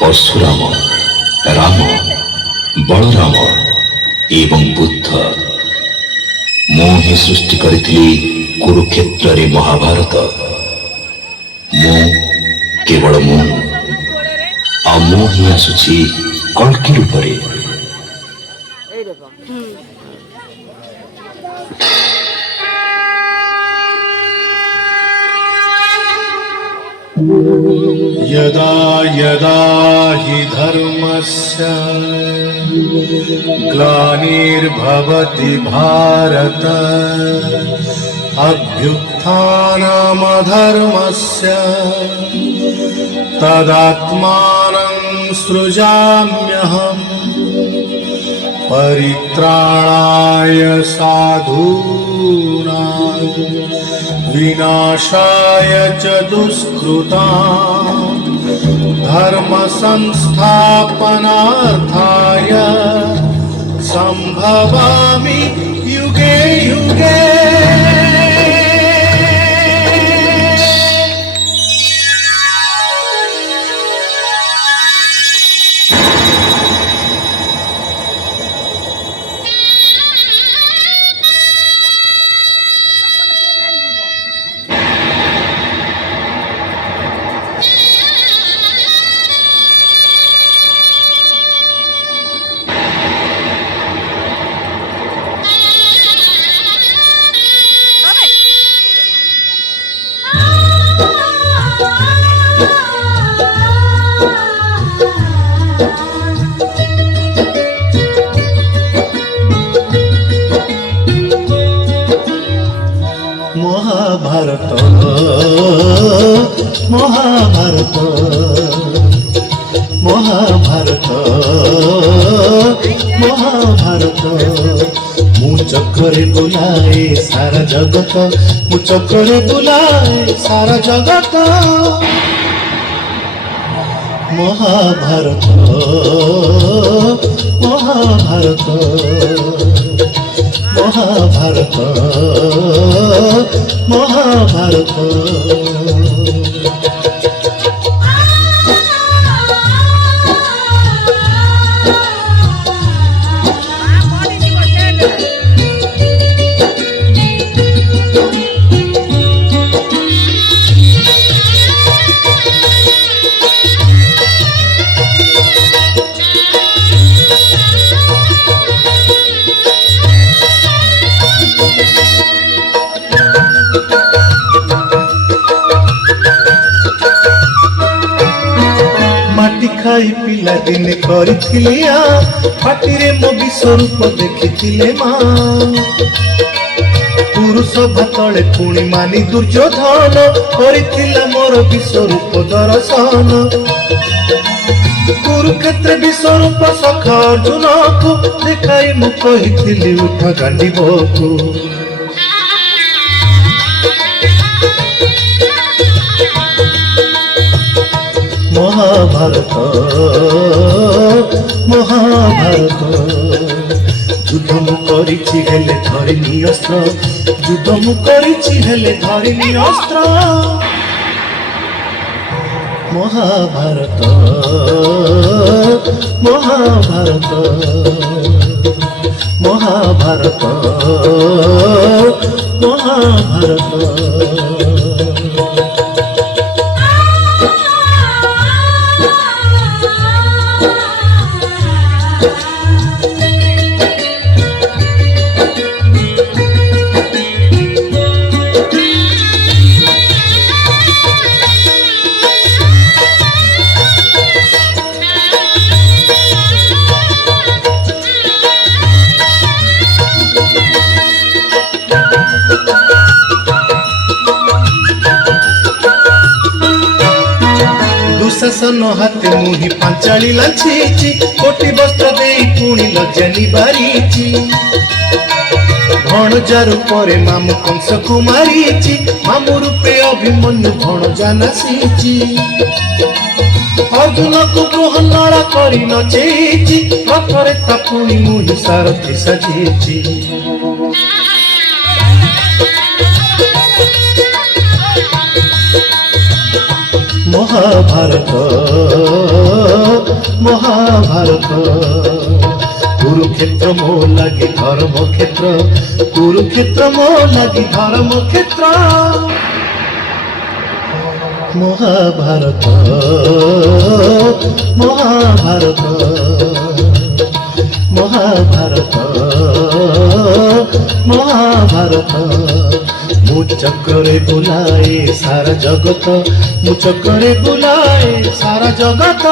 परशुराम राम बलराम एवं बुद्ध मु ही सृष्टि करिथिली कुरुक्षेत्र रे महाभारत। मु केवल मु आ मु ही आसुछि कल्कि रूपरे। यदा यदा हि धर्मस्य ग्लानिर्भवति भारत अभ्युत्थानमधर्मस्य तदात्मानं सृजाम्यहम् परित्राणाय साधूनां विनाशाय च दुष्कृतां धर्म संस्थापनार्थाय संभवामि युगे युगे। महाभारत महाभारत महाभारत महाभारत मु चक्रे बुलाए सारा जगत मु चक्रे बुलाए सारा जगत महाभारत महाभारत महाभारत महाभारत। खाई पिला दिन करिथिलिया पाटिरे मो विश्वरूप देखिथिले माँ पुरुष भातले पुणी मानी दुर्योधन करिथिला मोर विश्वरूप दर्शन कुरुक्षेत्र विश्वरूप सखा अर्जुन को देखाई मु कहिथिली उठ गांडीबकु महाभारत महाभारत युद्ध मु करिछि हेले धरिनी अस्त्र युद्ध मु करिछि हेले धरिनी अस्त्र महाभारत महाभारत महाभारत महाभारत। दुशासन हाथे मुही पांचाली लाछी कोटी वस्त्र दे पुणी लज्जा बारीची भणजा रूपे मामु कंस को मारीची मामु रूपे अभिमन्यु भणजा नासीची अर्जुन को ग्रहणा करी नचेची रथरे ता पुणी मुही सारथी सजेची महाभारत মহাভারত কুরুক্ষেত্র মো লাগি ধর্মক্ষেত্র কুরুক্ষেত্র মো লাগি ধর্মক্ষেত্র মহাভারত মহাভারত মহাভারত মহাভারত মু চক্রে বুলাଏ সারা জগত মু চক্রে বুলাଏ সারা জগত